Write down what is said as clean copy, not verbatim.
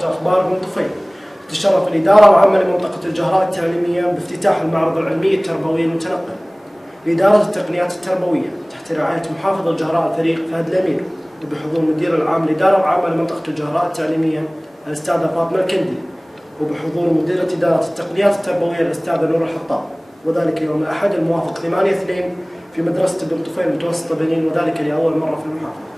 نشرة أخبار بن طفيل. تشرف الإدارة العامة لمنطقة الجهراء التعليمية بافتتاح المعرض العلمي التربوي المتنقل لإدارة التقنيات التربوية تحت رعاية محافظ الجهراء الفريق فهد الأمير، وبحضور المدير العام للإدارة العامة لمنطقة الجهراء التعليمية الأستاذة فاطمة الكندي، وبحضور مديرة إدارة التقنيات التربوية الأستاذة نور الحطاب، وذلك يوم الأحد الموافق 8/2 في مدرسة بن طفيل متوسطة بنين، وذلك لأول مرة في المحافظة.